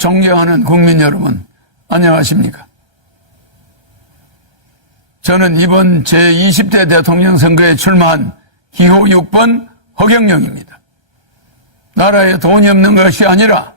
존경하는 국민 여러분, 안녕하십니까? 저는 이번 제20대 대통령 선거에 출마한 기호 6번 허경영입니다. 나라에 돈이 없는 것이 아니라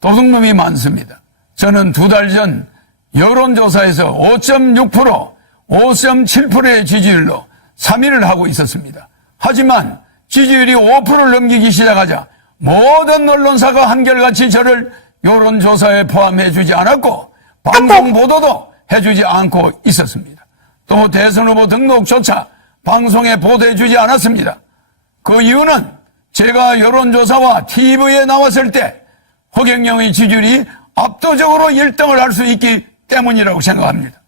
도둑놈이 많습니다. 저는 2달 전 여론조사에서 5.6%, 5.7%의 지지율로 3위를 하고 있었습니다. 하지만 지지율이 5%를 넘기기 시작하자 모든 언론사가 한결같이 저를 여론조사에 포함해주지 않았고 방송 보도도 해주지 않고 있었습니다. 또 대선 후보 등록조차 방송에 보도해주지 않았습니다. 그 이유는 제가 여론조사와 TV에 나왔을 때 허경영의 지지율이 압도적으로 1등을 할 수 있기 때문이라고 생각합니다.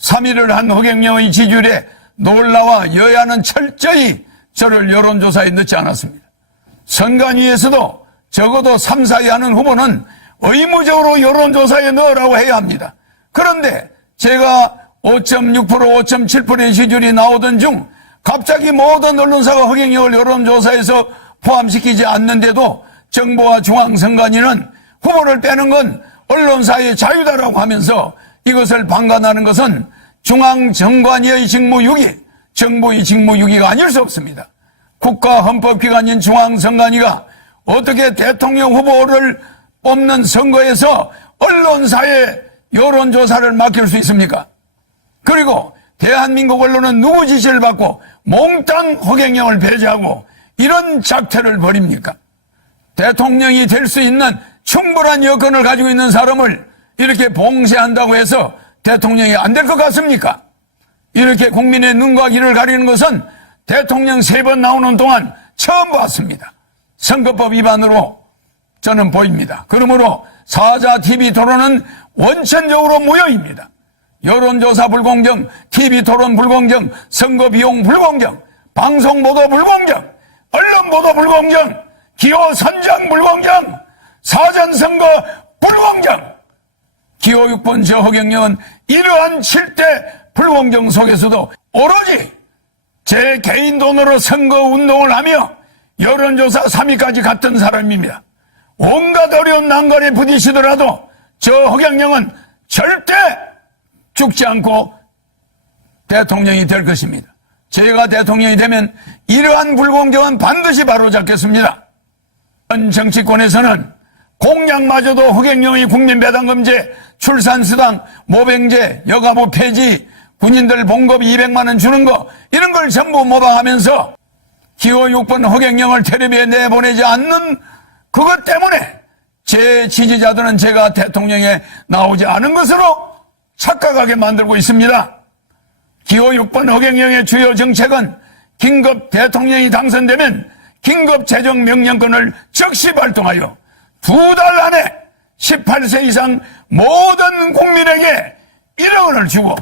3위를 한 허경영의 지지율에 놀라와 여야는 철저히 저를 여론조사에 넣지 않았습니다. 선관위에서도 적어도 3, 4위 하는 후보는 의무적으로 여론조사에 넣으라고 해야 합니다. 그런데 제가 5.6%, 5.7%의 지지율이 나오던 중 갑자기 모든 언론사가 허경영을 여론조사에서 포함시키지 않는데도 정부와 중앙선관위는 후보를 빼는 건 언론사의 자유다라고 하면서 이것을 방관하는 것은 중앙정관위의 직무유기, 정부의 직무유기가 아닐 수 없습니다. 국가헌법기관인 중앙선관위가 어떻게 대통령 후보를 뽑는 선거에서 언론사에 여론조사를 맡길 수 있습니까? 그리고 대한민국 언론은 누구 지시를 받고 몽땅 허경영을 배제하고 이런 작태를 벌입니까? 대통령이 될 수 있는 충분한 여건을 가지고 있는 사람을 이렇게 봉쇄한다고 해서 대통령이 안 될 것 같습니까? 이렇게 국민의 눈과 귀를 가리는 것은 대통령 3번 나오는 동안 처음 봤습니다. 선거법 위반으로 저는 보입니다. 그러므로 사자 TV 토론은 원천적으로 무효입니다. 여론조사 불공정, TV 토론 불공정, 선거 비용 불공정, 방송 보도 불공정, 언론 보도 불공정, 기호 선정 불공정, 사전선거 불공정. 기호 6번 저 허경영은 이러한 7대 불공정 속에서도 오로지 제 개인 돈으로 선거운동을 하며 여론조사 3위까지 갔던 사람입니다. 온갖 어려운 난관에 부딪히더라도 저 허경영은 절대 죽지 않고 대통령이 될 것입니다. 제가 대통령이 되면 이러한 불공정은 반드시 바로잡겠습니다. 현 정치권에서는 공약마저도 허경영의 국민배당금제, 출산수당, 모병제, 여가부 폐지, 군인들 봉급 200만 원 주는 거 이런 걸 전부 모방하면서 기호 6번 허경영을 텔레비에 내보내지 않는 그것 때문에 제 지지자들은 제가 대통령에 나오지 않은 것으로 착각하게 만들고 있습니다. 기호 6번 허경영의 주요 정책은 긴급 대통령이 당선되면 긴급 재정 명령권을 즉시 발동하여 2달 안에 18세 이상 모든 국민에게 1억 원을 주고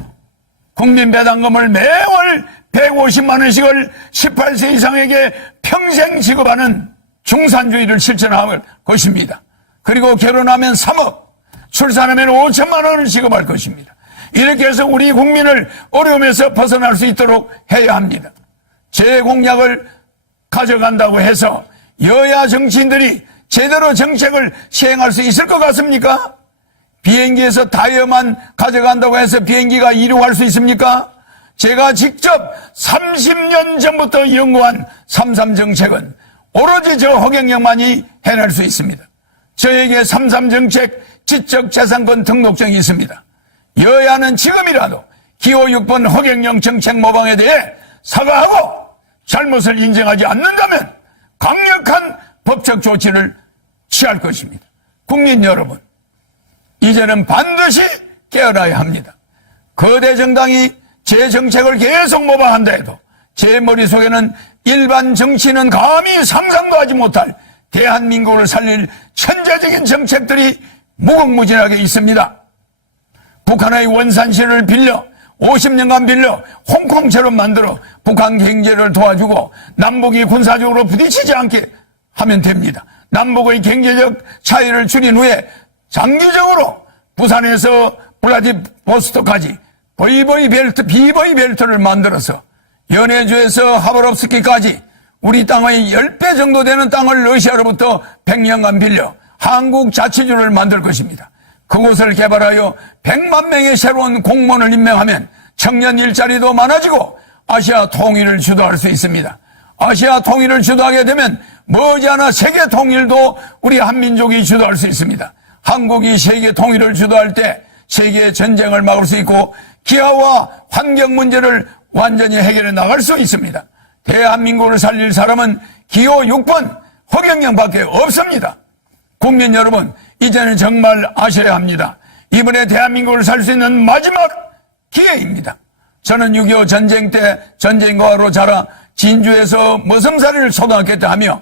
국민배당금을 매월 150만 원씩을 18세 이상에게 평생 지급하는 중산주의를 실천할 것입니다. 그리고 결혼하면 3억, 출산하면 5천만 원을 지급할 것입니다. 이렇게 해서 우리 국민을 어려움에서 벗어날 수 있도록 해야 합니다. 제 공약을 가져간다고 해서 여야 정치인들이 제대로 정책을 시행할 수 있을 것 같습니까? 비행기에서 타이어만 가져간다고 해서 비행기가 이륙할 수 있습니까? 제가 직접 30년 전부터 연구한 3.3 정책은 오로지 저 허경영만이 해낼 수 있습니다. 저에게 3.3 정책 지적재산권 등록증이 있습니다. 여야는 지금이라도 기호 6번 허경영 정책 모방에 대해 사과하고 잘못을 인정하지 않는다면 강력한 법적 조치를 취할 것입니다. 국민 여러분, 이제는 반드시 깨어나야 합니다. 거대 정당이 제 정책을 계속 모방한다 해도 제 머릿속에는 일반 정치인은 감히 상상도 하지 못할 대한민국을 살릴 천재적인 정책들이 무궁무진하게 있습니다. 북한의 원산시를 빌려 50년간 빌려 홍콩처럼 만들어 북한 경제를 도와주고 남북이 군사적으로 부딪히지 않게 하면 됩니다. 남북의 경제적 차이를 줄인 후에 장기적으로 부산에서 블라디보스토크까지 비보이 벨트를 만들어서 연해주에서 하바롭스키까지 우리 땅의 10배 정도 되는 땅을 러시아로부터 100년간 빌려 한국자치주를 만들 것입니다. 그곳을 개발하여 100만 명의 새로운 공무원을 임명하면 청년 일자리도 많아지고 아시아 통일을 주도할 수 있습니다. 아시아 통일을 주도하게 되면 머지않아 세계 통일도 우리 한민족이 주도할 수 있습니다. 한국이 세계 통일을 주도할 때 세계 전쟁을 막을 수 있고 기아와 환경 문제를 완전히 해결해 나갈 수 있습니다. 대한민국을 살릴 사람은 기호 6번 허경영밖에 없습니다. 국민 여러분, 이제는 정말 아셔야 합니다. 이번에 대한민국을 살 수 있는 마지막 기회입니다. 저는 6.25 전쟁 때 전쟁과로 자라 진주에서 머슴살이를 초등학교 때 하며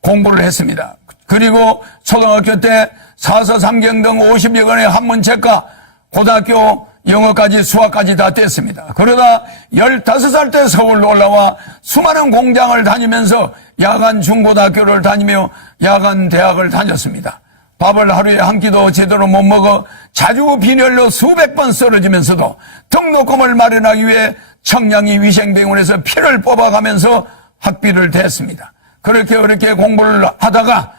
공부를 했습니다. 그리고 초등학교 때 사서 삼경 등 50여 권의 한문책과 고등학교 영어까지 수학까지 다 뗐습니다. 그러다 15살 때 서울로 올라와 수많은 공장을 다니면서 야간 중고등학교를 다니며 야간 대학을 다녔습니다. 밥을 하루에 한 끼도 제대로 못 먹어 자주 빈혈로 수백 번 쓰러지면서도 등록금을 마련하기 위해 청량리 위생병원에서 피를 뽑아가면서 학비를 댔습니다. 그렇게 공부를 하다가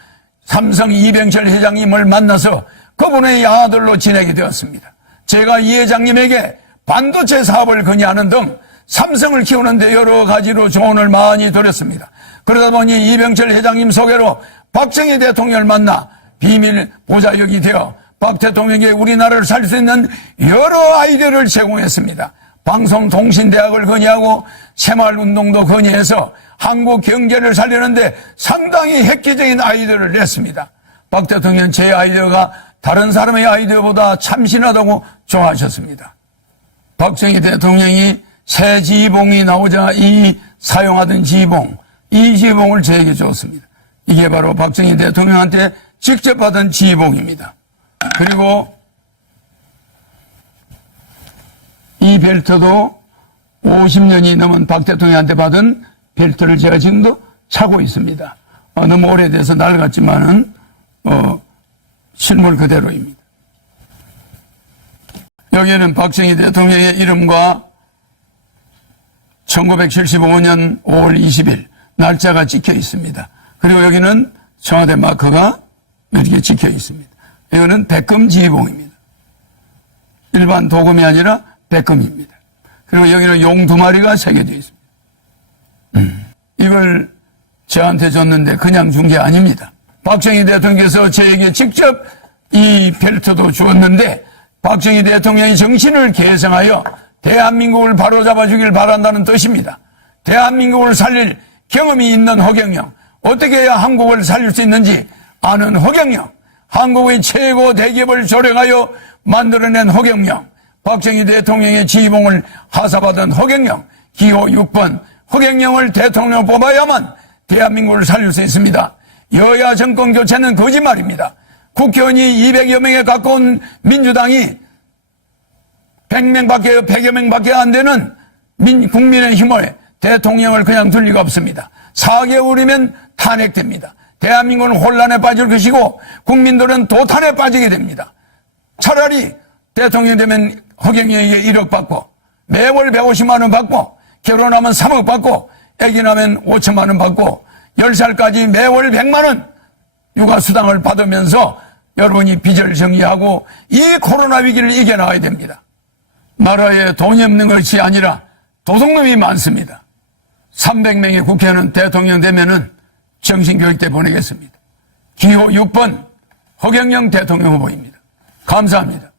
삼성 이병철 회장님을 만나서 그분의 아들로 지내게 되었습니다. 제가 이 회장님에게 반도체 사업을 건의하는 등 삼성을 키우는데 여러 가지로 조언을 많이 드렸습니다. 그러다 보니 이병철 회장님 소개로 박정희 대통령을 만나 비밀 보좌역이 되어 박 대통령에게 우리나라를 살 수 있는 여러 아이디어를 제공했습니다. 방송통신대학을 건의하고 새마을운동도 건의해서 한국 경제를 살리는데 상당히 획기적인 아이디어를 냈습니다. 박 대통령은 제 아이디어가 다른 사람의 아이디어보다 참신하다고 좋아하셨습니다. 박정희 대통령이 새 지휘봉이 나오자 사용하던 지휘봉, 이 지휘봉을 저에게 줬습니다. 이게 바로 박정희 대통령한테 직접 받은 지휘봉입니다. 그리고 이 벨트도 50년이 넘은 박 대통령한테 받은 벨트를 제가 지금도 차고 있습니다. 너무 오래돼서 낡았지만은 실물 그대로입니다. 여기에는 박정희 대통령의 이름과 1975년 5월 20일 날짜가 찍혀 있습니다. 그리고 여기는 청와대 마크가 이렇게 찍혀 있습니다. 이거는 백금 지휘봉입니다. 일반 도금이 아니라 백금입니다. 그리고 여기는 용 2마리가 새겨져 있습니다. 이걸 저한테 줬는데 그냥 준 게 아닙니다. 박정희 대통령께서 저에게 직접 이 벨트도 주었는데 박정희 대통령의 정신을 계승하여 대한민국을 바로잡아 주길 바란다는 뜻입니다. 대한민국을 살릴 경험이 있는 허경영, 어떻게 해야 한국을 살릴 수 있는지 아는 허경영, 한국의 최고 대기업을 조력하여 만들어낸 허경영, 박정희 대통령의 지휘봉을 하사받은 허경영, 기호 6번 허경영을 대통령으로 뽑아야만 대한민국을 살릴 수 있습니다. 여야 정권 교체는 거짓말입니다. 국회의원이 200여 명에 가까운 민주당이 100여 명밖에 안 되는 국민의 힘을 대통령을 그냥 둘 리가 없습니다. 4개월이면 탄핵됩니다. 대한민국은 혼란에 빠질 것이고 국민들은 도탄에 빠지게 됩니다. 차라리 대통령 되면 허경영에게 1억 받고 매월 150만 원 받고 결혼하면 3억 받고 아기 나면 5천만 원 받고 10살까지 매월 100만 원 육아수당을 받으면서 여러분이 빚을 정리하고 이 코로나 위기를 이겨나가야 됩니다. 나라에 돈이 없는 것이 아니라 도둑놈이 많습니다. 300명의 국회의원은 대통령 되면은 정신교육대 보내겠습니다. 기호 6번 허경영 대통령 후보입니다. 감사합니다.